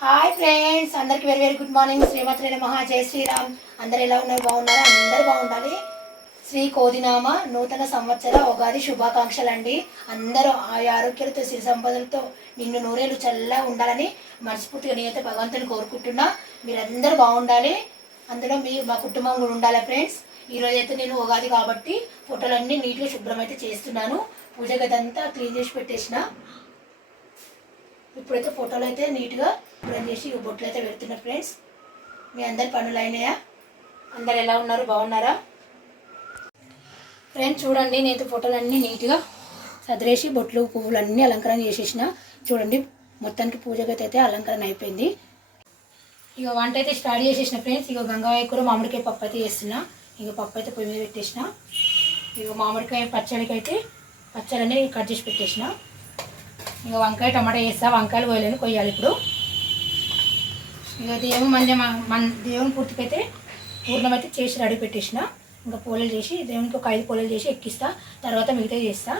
Hi friends అందరికి very very good morning Shrimati Maha Jaya Sriram. అందరు ఎలా ఉన్నారు? బాగున్నారా? అందరు బాగుండాలి. శ్రీ కోదినామ నూతన సంవత్సర ఉగాది శుభాకాంక్షలు అండి అందరూ ఆ ఆరోగ్యాలతో సిరి సంపదలతో నిన్ను నూరేళ్ళు చల్లగా ఉండాలని మనస్ఫూర్తిగా నేనైతే భగవంతుని కోరుకుంటున్నా. మీరందరూ బాగుండాలి. అందులో మీ మా కుటుంబం కూడా ఉండాలి ఫ్రెండ్స్ ఈరోజు అయితే నేను ఉగాది కాబట్టి ఫోటోలన్నీ నీట్గా శుభ్రం అయితే చేస్తున్నాను. పూజ గది అంతా క్లీన్ చేసి పెట్టేసిన. ఇప్పుడైతే ఫోటోలు అయితే నీట్గా శుభ్రం చేసి ఇక బొట్లు అయితే పెడుతున్నా ఫ్రెండ్స్. మీ అందరి పనులు అయినాయా? అందరు ఎలా ఉన్నారు? బాగున్నారా? ఫ్రెండ్స్ చూడండి నేను ఫోటోలు అన్నీ నీట్గా సదిరేసి బొట్లు పువ్వులు అన్నీ అలంకరణ చేసేసిన. చూడండి మొత్తానికి పూజ అయితే అలంకరణ అయిపోయింది. ఇక వంట అయితే స్టార్ట్ చేసేసిన ఫ్రెండ్స్. ఇక గంగావాయ కూర మామిడికాయ పప్పు అయితే చేస్తున్నా. ఇక పప్పు అయితే పొయ్యి మీద పెట్టేసిన. ఇక మామిడికాయ పచ్చడికి అయితే పచ్చడిని కట్ చేసి పెట్టేసిన. ఇంకా వంకాయ టమాటా వేస్తా. వంకాయలు కోయలేని కొయ్యాలి ఇప్పుడు. ఇక దేవుని మంది మన దేవుని పూర్తికైతే పూర్ణం అయితే చేసి రెడీ పెట్టేసిన. ఇంకా పూలలు చేసి దేవునికి ఒక ఐదు పూలలు చేసి ఎక్కిస్తా. తర్వాత మిగతా చేస్తా.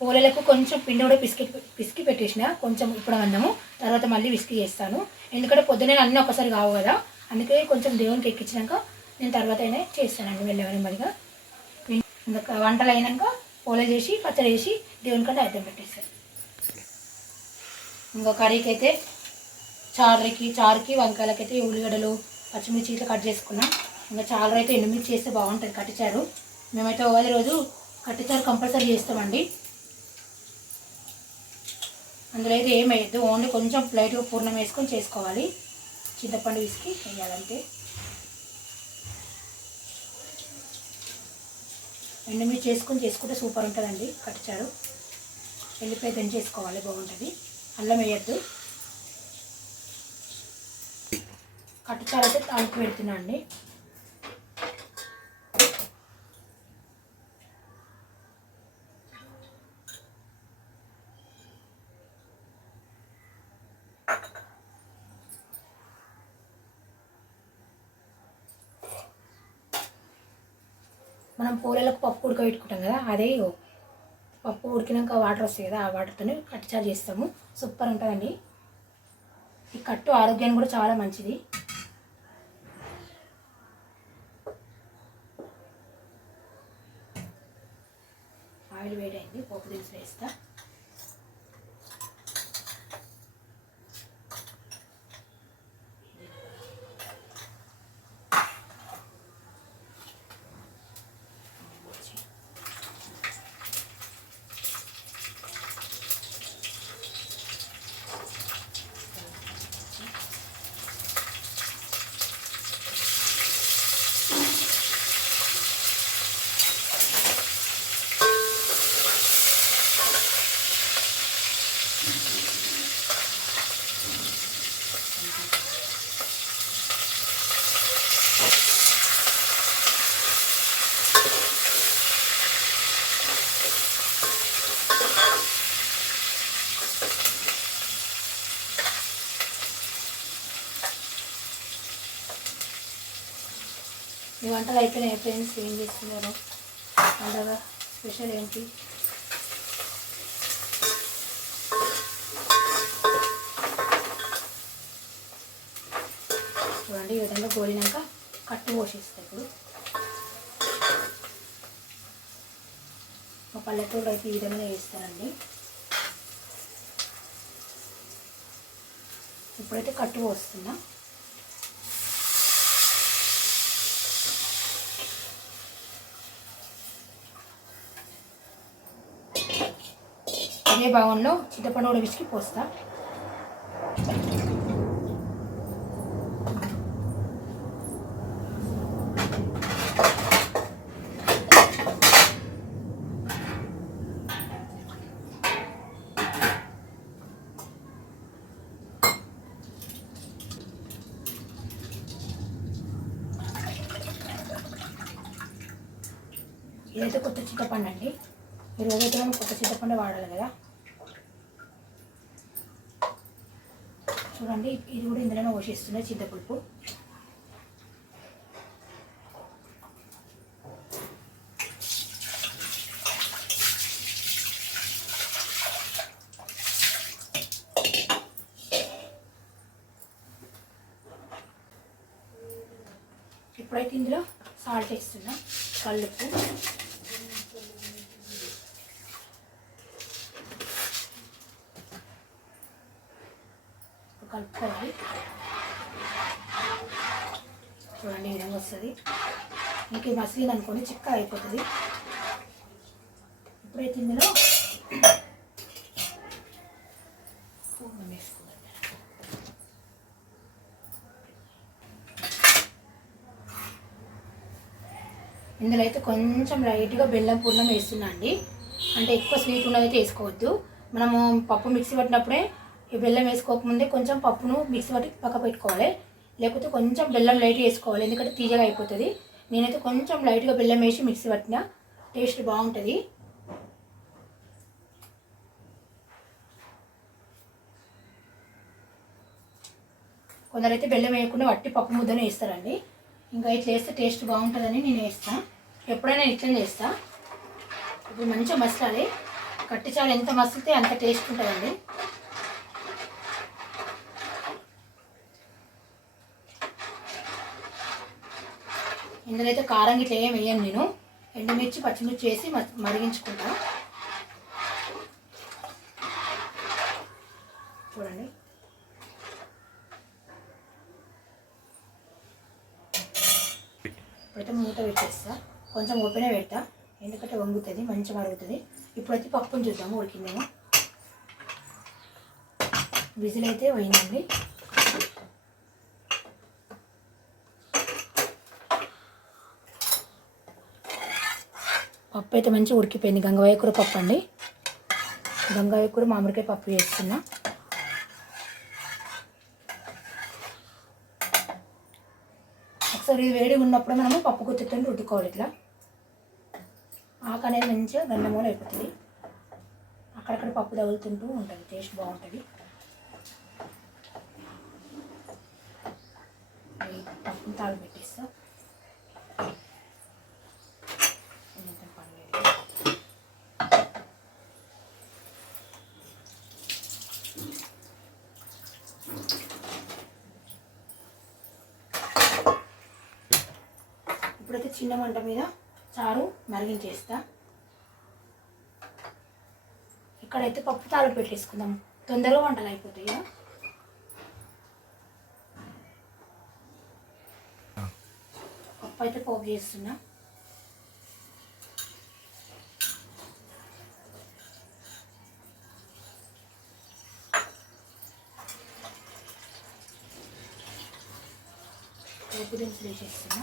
పూలలకు కొంచెం పిండి కూడా పిసికి పిసికి పెట్టేసిన. కొంచెం ఇప్పుడు అన్నము తర్వాత మళ్ళీ విసికి చేస్తాను. ఎందుకంటే పొద్దునే అన్నీ ఒకసారి కావు కదా. అందుకే కొంచెం దేవునికి ఎక్కించినాక నేను తర్వాత అయినా చేస్తానండి వెళ్ళేవారి మరిగా ఇంకా వంటలు అయినాక పూల చేసి పచ్చడి వేసి దేవునికంటే అర్థం పెట్టేస్తారు. ఇంకా కర్రీకి అయితే చారుకి చారుకి వంకాయలకైతే ఉల్లిగడ్డలు పచ్చిమిర్చి ఇట్లా కట్ చేసుకున్నాం. ఇంకా చారు అయితే ఎండుమిర్చి చేస్తే బాగుంటుంది కట్టిచారు. మేమైతే ఉగాది రోజు కట్టిచారు కంపల్సరీ చేస్తామండి. అందులో అయితే ఏం వేయద్దు ఓన్లీ కొంచెం లైట్గా పూర్ణం వేసుకొని చేసుకోవాలి. చింతపండు విసికి వేయాలంటే. ఎండుమిర్చి చేసుకొని చేసుకుంటే సూపర్ ఉంటుందండి. కట్టిచారు. వెళ్ళిపోయి దంచి చేసుకోవాలి బాగుంటుంది. అల్లం వేయద్దు. కట్టుచారు అయితే తాలింపు పెడుతున్నా అండి మనం పూలలకు పప్పు ఉడకబెట్టుకుంటాం కదా అదే పప్పు ఉడికినాక వాటర్ వస్తాయి కదా ఆ వాటర్తోనే కట్టుచారు చేస్తాము. సూపర్ ఉంటుందండి. ఈ కట్టు ఆరోగ్యానికి కూడా చాలా మంచిది. ఆయిల్ వేడైంది పోపు దినుసులు వేస్తా. వంటలు అయిపోయినాయి ఫ్రెండ్స్ ఏం చేస్తున్నారు? పండగ స్పెషల్ ఏంటి? చూడండి ఈ విధంగా గోలినాక కట్టు పోషిస్తాయి ఇప్పుడు. మా పల్లెటూరు అయితే ఈ విధంగా వేస్తారండి ఇప్పుడైతే కట్టు పోస్తున్నా. అదే భాగంలో చింతపండు కూడా విసికి పోస్తా వేస్తున్నా చింతపులుపు ఇప్పుడైతే ఇందులో సాల్ట్ వేస్తున్నా కల్లుప్పు మనకి మసిలింది అనుకోండి చిక్క అయిపోతుంది. ఇప్పుడైతే ఇందులో ఇందులో అయితే కొంచెం లైట్గా బెల్లం పూర్ణం వేస్తున్నా అండి. అంటే ఎక్కువ స్వీట్ ఉన్నదైతే వేసుకోవద్దు. మనము పప్పు మిక్సీ పట్టినప్పుడే ఈ బెల్లం వేసుకోకముందే కొంచెం పప్పును మిక్సీ పట్టి పక్క పెట్టుకోవాలి. లేకపోతే కొంచెం బెల్లం లైట్ వేసుకోవాలి ఎందుకంటే తీయగా అయిపోతుంది. నేనైతే కొంచెం లైట్గా బెల్లం వేసి మిక్సీ పట్టిన. టేస్ట్ బాగుంటుంది. కొందరైతే బెల్లం వేయకుండా వట్టి పప్పు ముద్దనే వేస్తారండి. ఇంకా ఇట్లా వేస్తే టేస్ట్ బాగుంటుందని నేను వేస్తాను ఎప్పుడైనా ఇట్లనే చేస్తా. ఇప్పుడు మంచిగా మసలాలి. కట్టి చాలు ఎంత మసిలితే అంత టేస్ట్ ఉంటుందండి. ఇందులో అయితే కారం గిట్ల ఏం వేయను నేను. ఎండుమిర్చి పచ్చిమిర్చి వేసి మరిగించుకుంటా చూడండి. ఇప్పుడైతే మూత పెట్టేస్తా. కొంచెం ఓపెనే పెడతా. ఎందుకంటే వంగుతుంది మంచిగా మరుగుతుంది. ఇప్పుడైతే పప్పుని చూద్దాము ఉడికిందేమో. విజిల్ అయితే పోయిందండి. పప్పు అయితే మంచిగా ఉడికిపోయింది. గంగవాయ కూర పప్పు అండి. గంగవాయ కూర మామిడికాయ పప్పు వేస్తున్నా ఒకసారి వేడిగా ఉన్నప్పుడు మనము పప్పు గుత్తితో రుద్దుకోవాలి ఇట్లా. ఆకు అనేది మంచిగా గండమూల అయిపోతుంది. అక్కడక్కడ పప్పు తగులుతుంటూ ఉంటుంది. టేస్ట్ బాగుంటుంది. పప్పును తాగు పెట్టేస్తా ఇప్పుడైతే చిన్న మంట మీద చారు మరిగించేస్తా. ఇక్కడైతే పప్పు తాలు పెట్టేసుకుందాం. తొందరగా వంటలు అయిపోతాయి? పప్పు అయితే పోపు చేస్తున్నా. పోపు దినుసులు వేసేస్తున్నా.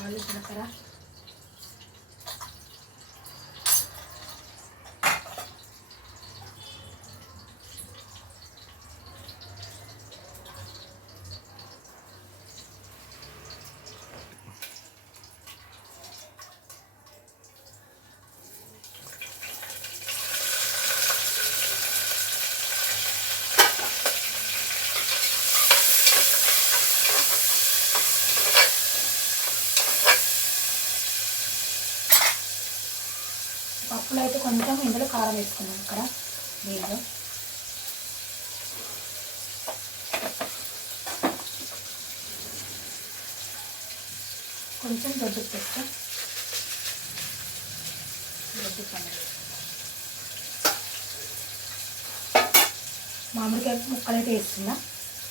ఆవాలు జీలకర్ర పప్పులో అయితే కొంచెం ఇందులో కారం వేసుకున్నాం ఇక్కడ దీనిలో కొంచెం దొడ్డు పెట్టుకో దొడ్డు పండుగ మామిడికాయ ముక్కలు అయితే వేస్తున్నా.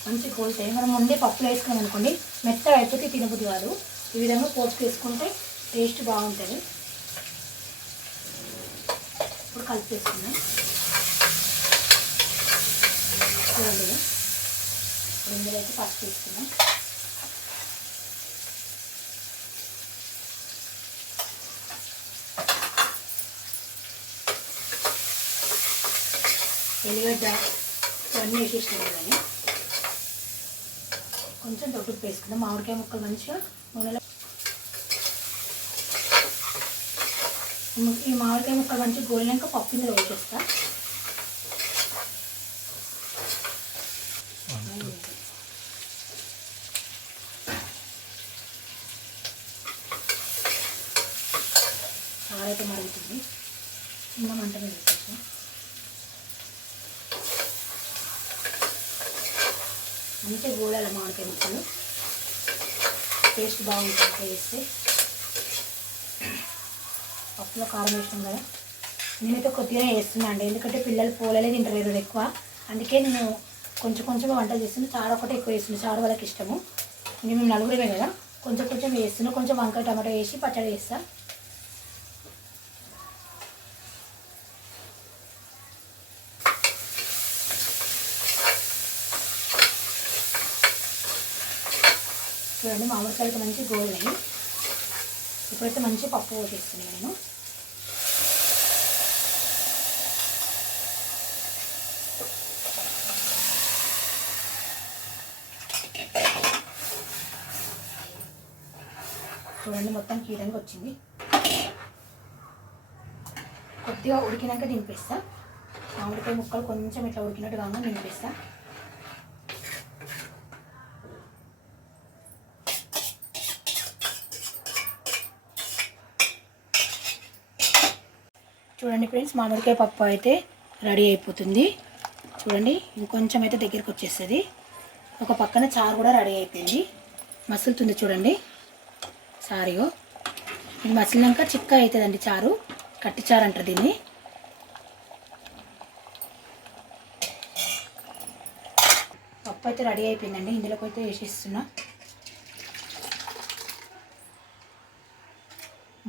మంచి కోల్తాయి మనం ముందే పప్పులు వేసుకున్నాం అనుకోండి మెత్తగా అయిపోతే తినబుద్ధి కాదు. ఈ విధంగా పోపు వేసుకుంటే టేస్ట్ బాగుంటుంది. కలిపేసుకున్నాం. చూడండి. ఇది. ఇప్పుడు ఇందులో అయితే పసుపు వేసుకున్నాం. ఎల్లిగడ్డ ఇవన్నీ వేసేసినాం కానీ కొంచెం తొట్టుకు వేసుకుందాం మామిడికాయ ముక్కలు మంచిగా నూనెలో ఈ మామిడికాయ ముక్కలు మంచిగా గోలినాక పప్పు ఇందులో వేసేస్తా. చారైతే మరుగుతుంది. చిన్న మంట మీద వేసేస్తా. మంచిగా గోళాల మామిడికాయ ముక్కలు. టేస్ట్ బాగుంటుంది వేస్తే చేస్తే కారం వేసినాం కదా. నేనైతే కొద్దిగా వేస్తున్నాను అండి. ఎందుకంటే పిల్లలు పూలలే తింటారు ఎక్కువ. అందుకే నేను కొంచెం కొంచెం వంట చేస్తున్నా. చారు ఒకటి ఎక్కువ వేస్తుంది చారు వాళ్ళకి ఇష్టము. ఇంక మేము నలుగురమే కదా. కొంచెం కొంచెం వేస్తున్నా. కొంచెం వంకాయ టమాటా వేసి పచ్చడి వేస్తా చూడండి మామిడికాయలకి మంచి గోల్ని ఇప్పుడైతే మంచి పప్పు పోసేస్తున్నాను నేను. చూడండి మొత్తం కీరంగా వచ్చింది. కొద్దిగా ఉడికినాక దింపేస్తా. మామిడికాయ ముక్కలు కొంచెం ఇట్లా ఉడికినట్టు కాగా దింపేస్తా. చూడండి ఫ్రెండ్స్ మామిడికాయ పప్పు అయితే రెడీ అయిపోతుంది. చూడండి ఇంకొంచెం అయితే దగ్గరికి వచ్చేస్తుంది. ఒక పక్కన చారు కూడా రెడీ అయిపోయింది. మసులుతుంది చూడండి. సారీగో ఇది మసిలినాక చిక్క అవుతుందండి చారు. కట్టి చారు అంటారు దీన్ని. పప్పు అయితే రెడీ అయిపోయిందండి. ఇందులోకి అయితే వేసేస్తున్నా.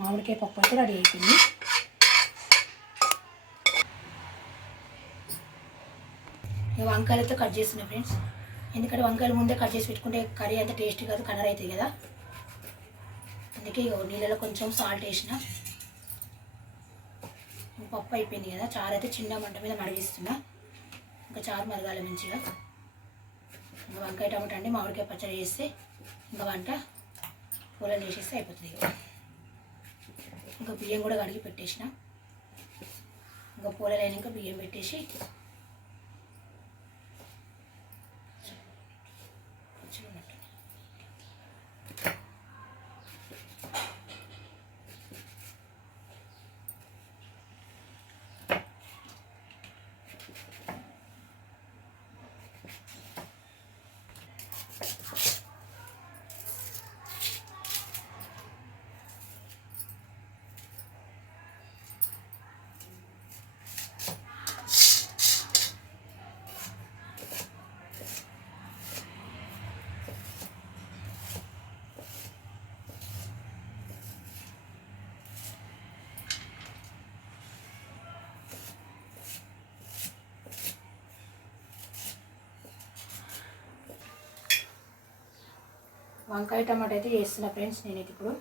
మామిడికాయ పప్పు అయితే రెడీ అయిపోయింది. వంకాయలతో కట్ చేస్తున్నా ఫ్రెండ్స్. ఎందుకంటే వంకాయలు ముందే కట్ చేసి పెట్టుకుంటే కర్రీ అంత టేస్టీ కాదు కలర్ అవుతుంది కదా. అందుకే ఇగో నీళ్ళలో కొంచెం సాల్ట్ వేసిన. పప్పు అయిపోయింది కదా చారు అయితే చిన్న మంట మీద మడిగిస్తున్నా ఇంకా చారు మరగాలి మంచిగా. ఇంకా వంకాయ టమాటా అండి మామిడికాయ పచ్చడి చేస్తే ఇంకా వంట పూలలు చేసేస్తే అయిపోతుంది ఇంకా. బియ్యం కూడా కడిగి పెట్టేసిన. ఇంకా పూలలు ఇంకా బియ్యం పెట్టేసి కొంచెం ఉన్నట్టు. వంకాయ టమాటా అయితే వేస్తున్నా ఫ్రెండ్స్ నేనైతే ఇప్పుడు.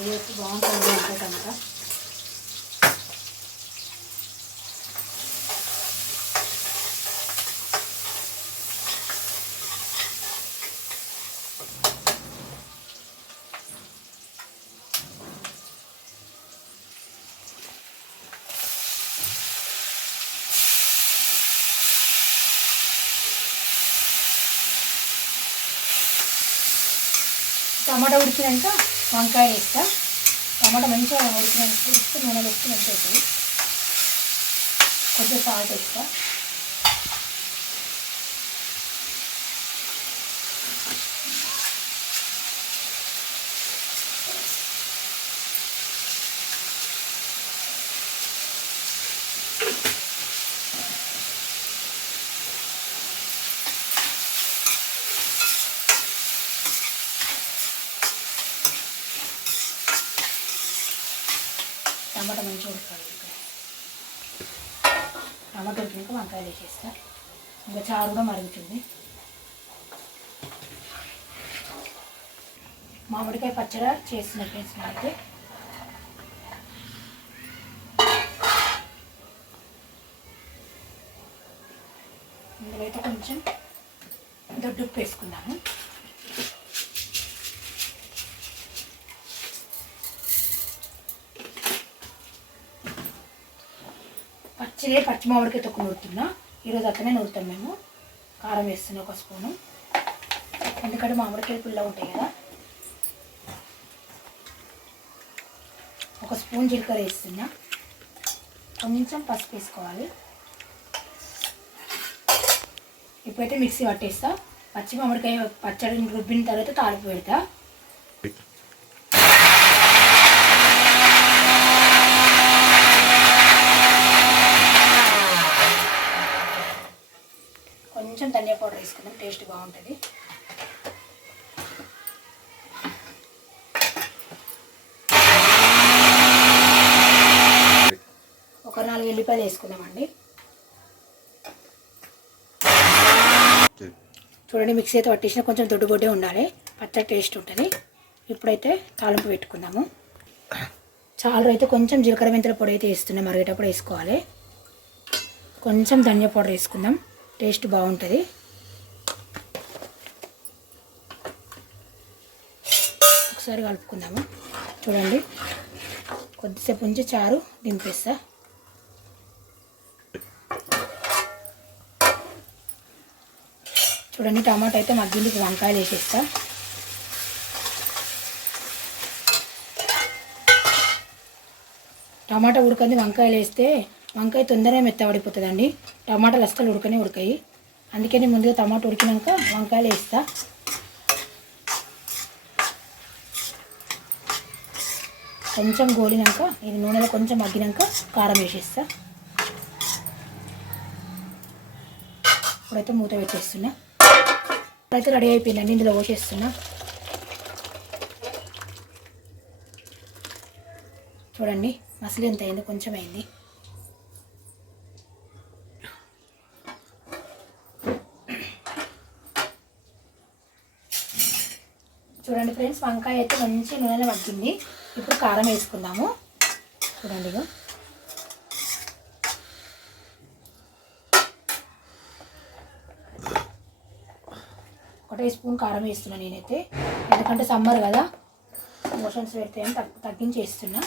కర్రీ వచ్చి బాగుంటుంది అంటే కనుక టమాటా ఉడికినాక వంకాయలు వేస్తా. టమాటా మంచిగా ఉడికినాక ఉడికితే నూనె వేస్తే మంచిగా అవుతుంది కొద్దిగా సాల్ట్ వేస్తా టమాటా మంచిగా ఉడకాలి ఇక్కడ టమాటా ఉడికినాక వంకాయలు వేసేస్తా. ఇంకా చారు కూడా మరుగుతుంది. మామిడికాయ పచ్చడి చేస్తున్న ఫ్రెండ్స్ మనకి ఇందులో అయితే కొంచెం దొడ్డుప్పు వేసుకున్నాము పచ్చిదే పచ్చి మామిడికాయ తొక్కు నూరుతున్నా. ఈరోజు అట్లనే నూరుతాం మేము. కారం వేస్తున్నా ఒక స్పూను. ఎందుకంటే మామిడికాయలు పుల్ల ఉంటాయి కదా. ఒక స్పూన్ జీలకర్ర వేస్తున్నా. కొంచెం పసుపు వేసుకోవాలి. ఇప్పుడైతే మిక్సీ పట్టేస్తా. పచ్చి మామిడికాయ పచ్చడి రుబ్బిన తర్వాత తాలింపు పెడతా కొంచెం ధనియా పౌడర్ వేసుకుందాం టేస్ట్ బాగుంటుంది. ఒక నాలుగు ఎల్లిపాయలు వేసుకుందామండి. చూడండి మిక్సీ అయితే పట్టేసిన. కొంచెం దొడ్డుగొడ్డే ఉండాలి. పచ్చడి టేస్ట్ ఉంటుంది. ఇప్పుడైతే తాలింపు పెట్టుకుందాము. చాలా అయితే కొంచెం జీలకర్ర మెంతుల పొడి అయితే వేస్తున్నాం. మరిగేటప్పుడు వేసుకోవాలి. కొంచెం ధనియా పౌడర్ వేసుకుందాం. టేస్ట్ బాగుంటుంది. ఒకసారి కలుపుకుందాము? చూడండి. కొద్దిసేపు ఉంచి చారు దింపేస్తా. చూడండి టమాటా అయితే మగ్గింది. వంకాయలు వేసేస్తా. టమాటా ఉడకంది. వంకాయలు వేస్తే వంకాయ తొందరగా మెత్తబడిపోతుందండి టమాటాలు అస్సలు ఉడకనే ఉడకాయి. అందుకని ముందుగా టమాటా ఉడికినాక వంకాయలు వేస్తా. కొంచెం గోలినాక ఇది నూనెలో కొంచెం మగ్గినాక కారం వేసేస్తా. ఇప్పుడైతే మూత పెట్టేస్తున్నా. ఇప్పుడైతే రెడీ అయిపోయిందండి ఇందులో పోసేస్తున్నా. చూడండి మసలు ఎంత అయింది కొంచెం అయింది. చూడండి ఫ్రెండ్స్ వంకాయ అయితే మంచి నూనెలో మగ్గింది. ఇప్పుడు కారం వేసుకుందాము. చూడండి ఒకటే స్పూన్ కారం వేస్తున్నా నేనైతే. ఎందుకంటే సమ్మర్ కదా మోషన్స్ పెడితే తగ్గించేస్తున్నా.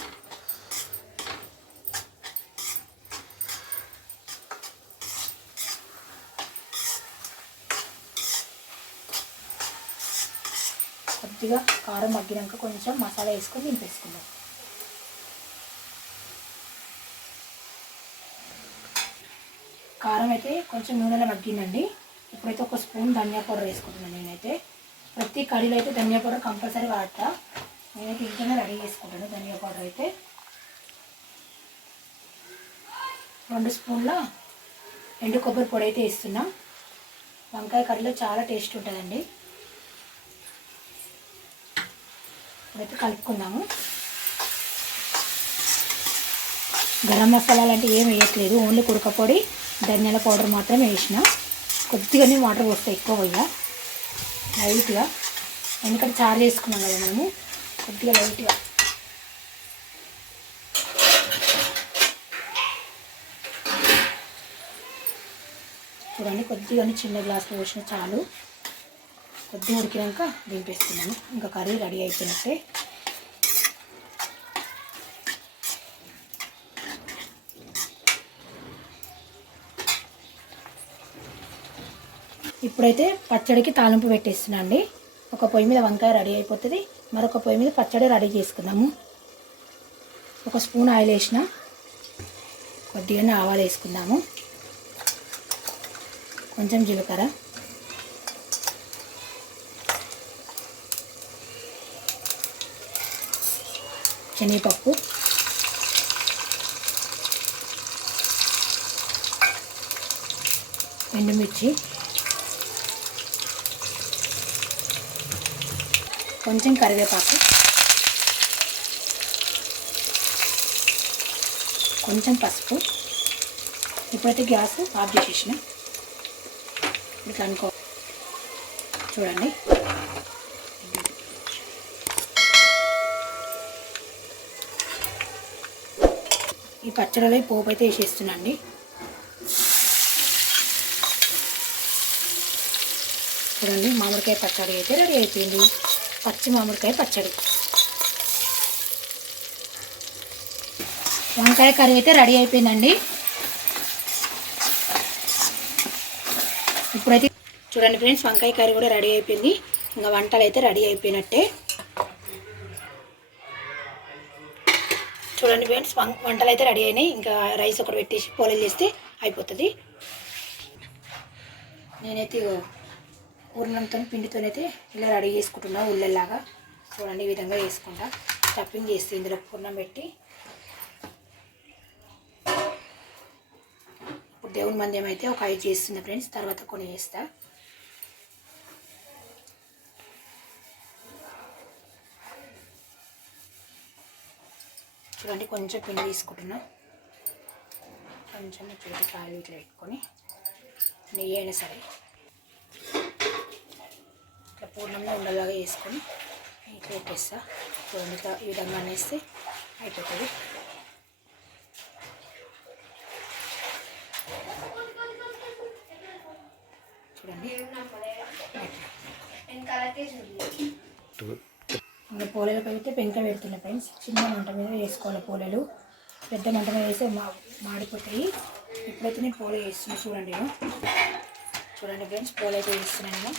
పూర్తిగా కొద్దిగా కారం మగ్గినాక కొంచెం మసాలా వేసుకొని దింపేసుకుందాం. కారం అయితే కొంచెం నూనెలో మగ్గిందండి. ఇప్పుడైతే ఒక స్పూన్ ధనియా పౌడర్ వేసుకుంటున్నాను నేనైతే. ప్రతి కర్రీలో అయితే ధనియా పౌడర్ కంపల్సరీ వాడతా. నేనైతే ఇంట్లోనే రెడీ చేసుకుంటాను ధనియా పౌడర్ అయితే. రెండు స్పూన్ల ఎండు కొబ్బరి పొడి అయితే వేస్తున్నా. వంకాయ కర్రీలో చాలా టేస్ట్ ఉంటుందండి. ఇప్పుడైతే కలుపుకుందాము. గరం మసాలా లాంటివి ఏం వేయట్లేదు. ఓన్లీ కుడకపొడి ధనియాల పౌడర్ మాత్రమే వేసిన. కొద్దిగానే వాటర్ పోస్తాయి ఎక్కువ పోయా లైట్గా. ఎందుకంటే చారు చేసుకున్నాం కదా మనము. కొద్దిగా లైట్గా. చూడండి కొద్దిగానే చిన్న గ్లాసులో పోసిన చాలు. కొద్దిగా ఉడికినాక దింపేస్తున్నాను. ఇంకా కర్రీ రెడీ అయిపోయినట్టే. ఇప్పుడైతే పచ్చడికి తాలింపు పెట్టేస్తున్నా అండి. ఒక పొయ్యి మీద వంకాయ రెడీ అయిపోతుంది. మరొక పొయ్యి మీద పచ్చడి రెడీ చేసుకుందాము. ఒక స్పూన్ ఆయిల్ వేసిన కొద్దిగానే ఆవాలు వేసుకుందాము. కొంచెం జీలకర్ర. శనగపప్పు. ఎండుమిర్చి. కొంచెం కరివేపాకు. కొంచెం పసుపు. ఇప్పుడైతే గ్యాస్ ఆఫ్ చేసేసిన. ఇట్లా అనుకో. చూడండి. పచ్చడిలో పోపు అయితే వేసేస్తున్నాండి చూడండి మామిడికాయ పచ్చడి అయితే రెడీ అయిపోయింది. పచ్చి మామిడికాయ పచ్చడి. వంకాయ కర్రీ అయితే రెడీ అయిపోయిందండి. ఇప్పుడైతే చూడండి ఫ్రెండ్స్ వంకాయ కర్రీ కూడా రెడీ అయిపోయింది. ఇంకా వంటలు అయితే రెడీ అయిపోయినట్టే. చూడండి ఫ్రెండ్స్ వంటలు అయితే రెడీ అయినాయి. ఇంకా రైస్ ఒకటి పెట్టేసి పోలేలు చేస్తే అయిపోతుంది. నేనైతే ఇగో పూర్ణంతో పిండితోనైతే ఇలా రెడీ చేసుకుంటున్నా ఉల్లెల్లాగా చూడండి ఈ విధంగా వేసుకుంటా స్టఫింగ్ చేస్తే ఇందులో పూర్ణం పెట్టి. ఇప్పుడు దేవుని మందిరం అయితే ఒక ఐదు చేస్తున్నా ఫ్రెండ్స్ తర్వాత కొన్ని చేస్తా. చూడండి కొంచెం పిండి తీసుకుంటున్నా. కొంచెం ఇట్లా కాయలు ఇట్లా పెట్టుకొని నెయ్యి అయినా సరే ఇట్లా పూర్ణంగా ఉండలాగా వేసుకొని ఇట్లా పెట్టేస్తా. చూడండి ఇట్లా ఈ విధంగా అనేస్తే అయిపోతుంది చూడండి ఇంకా పోలేలకు అయితే పెంక పెడుతున్నా ఫ్రెండ్స్ చిన్న మంట మీద వేసుకోవాలి పూలలు పెద్ద మంట మీద వేస్తే మా మాడిపోతాయి. ఇప్పుడైతే నేను పోలే వేస్తున్నాను చూడండి నేను. చూడండి ఫ్రెండ్స్ పూలు అయితే వేస్తున్నాను నేను.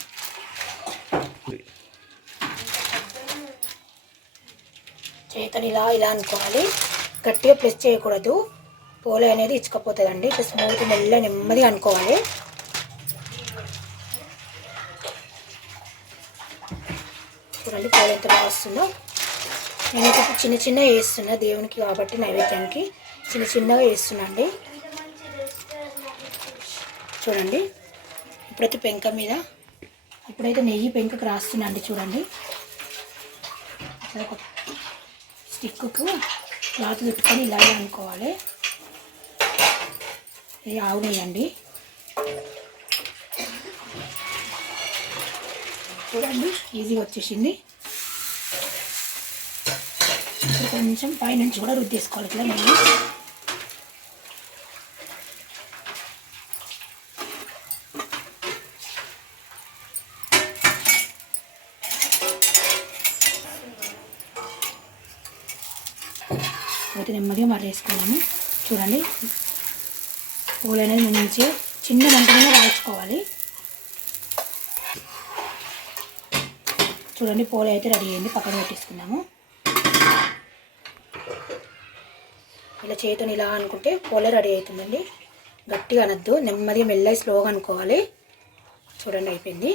చేతని ఇలా ఇలా అనుకోవాలి. గట్టిగా ప్రెస్ చేయకూడదు. పోలే అనేది ఇచ్చుకపోతుందండి. ఇట్లా స్మూత్ మెల్ల నెమ్మదిగా అనుకోవాలి. చూడండి పోలే ఎంత బాగా వస్తుందో. నేను ఇప్పుడు చిన్న చిన్న వేస్తున్నా దేవునికి కాబట్టి నైవేద్యానికి. చిన్న చిన్నగా వేస్తున్నాండి. చూడండి. ఇప్పుడైతే పెంక మీద. ఇప్పుడైతే నెయ్యి పెంకకు రాస్తున్నా అండి చూడండి. ఒక స్టిక్కు క్లాత్ చుట్టుకొని ఇలా అనుకోవాలి. ఇది ఆవు నెయ్యి అండి. చూడండి ఈజీగా వచ్చేసింది ఇప్పుడు కొంచెం పైనుంచి కూడా రుద్దేసుకోవాలి. ఇట్లా నెయ్యి అయితే నెమ్మదిగా మర్రేసుకున్నాము చూడండి. పూలు అనేది మంచిగా చిన్న మంట మీద రాయించుకోవాలి చూడండి పూలు అయితే రెడీ అయింది. పక్కన పెట్టేసుకున్నాము. ఇలా చేతిని ఇలా అనుకుంటే పూల రెడీ అవుతుందండి. గట్టిగా అనద్దు నెమ్మదిగా మెల్లగా స్లోగా అనుకోవాలి. చూడండి అయిపోయింది.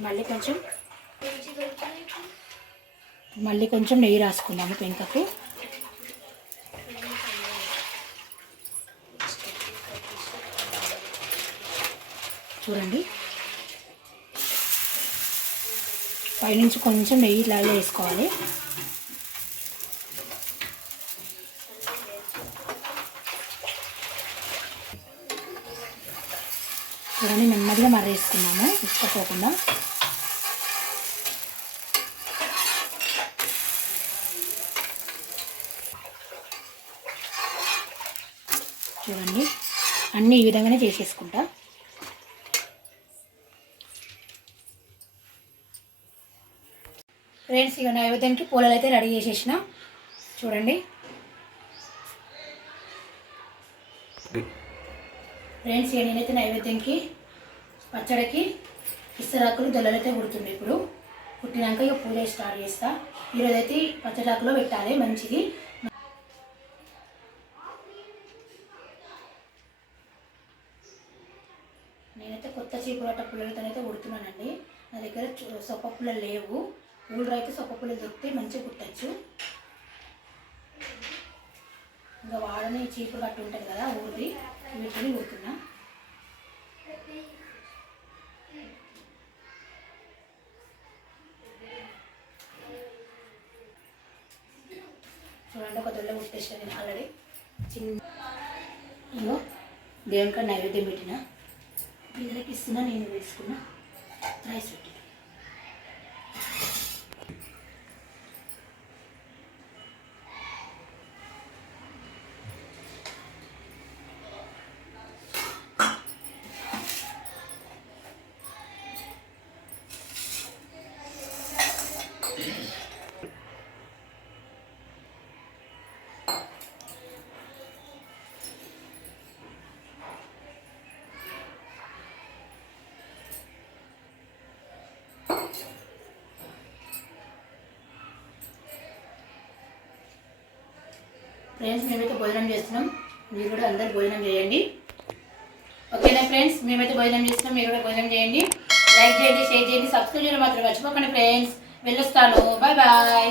మళ్ళీ కొంచెం మళ్ళీ కొంచెం నెయ్యి రాసుకున్నాము పెంకకు. చూడండి. పైనుంచి కొంచెం నెయ్యి ఇలా వేసుకోవాలి. చూడండి నెమ్మదిగా మర్రేసుకున్నాము ఇసుకపోకుండా చూడండి అన్నీ ఈ విధంగానే చేసేసుకుంటా. ఫ్రెండ్స్ ఇక నైవేద్యానికి పూలలు అయితే రెడీ చేసేసిన. చూడండి. ఫ్రెండ్స్ ఇక నేనైతే నైవేద్యంకి పచ్చడికి ఇస్తరాకులు దొల్లలైతే కుడుతుంది ఇప్పుడు. కుట్టినాక ఇక పూజ స్టార్ట్ చేస్తా. ఈరోజు అయితే పచ్చడాకులో పెట్టాలి మంచిది. నేనైతే కొత్త చీపురట పుల్లలతోనైతే కుడుతున్నానండి. నా దగ్గర సొప్ప పుల్లలు లేవు. ఊళ్ళో అయితే సొప్ప పుల్లలు దొరికితే మంచిగా కుట్టచ్చు. ఇంకా వాడని చీపులు కట్టు ఉంటుంది కదా ఊరిది. వీటిని కుడుతున్నా చూడండి ఒక దొల్ల కుట్టేసాను నేను ఆల్రెడీ చిన్న ఇగో దేవునికి నైవేద్యం పెట్టిన. పిల్లలకి ఇస్తున్నా నేను వేసుకున్నా. రైస్ పెట్టి ఫ్రెండ్స్ మేమైతే భోజనం చేస్తున్నాం. మీరు కూడా అందరు భోజనం చేయండి. ఓకేనా ఫ్రెండ్స్ మేమైతే భోజనం చేస్తున్నాం. మీరు కూడా భోజనం చేయండి. లైక్ చేయండి షేర్ చేయండి సబ్స్క్రైబ్ చేయడం మాత్రం మర్చిపోకండి ఫ్రెండ్స్ వెళ్ళొస్తాను. Bye bye bye